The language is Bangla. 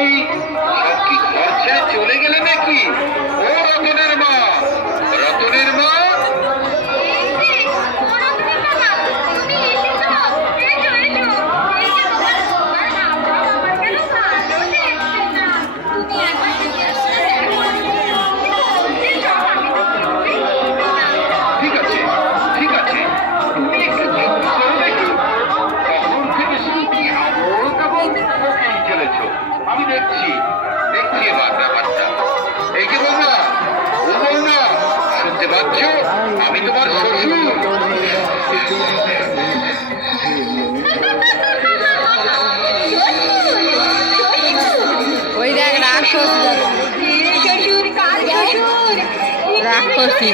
cheeks. পাচ্ছ আমি তোমার শ্বশুর। ওই দেখ রাক্ষস। রাক্ষসী।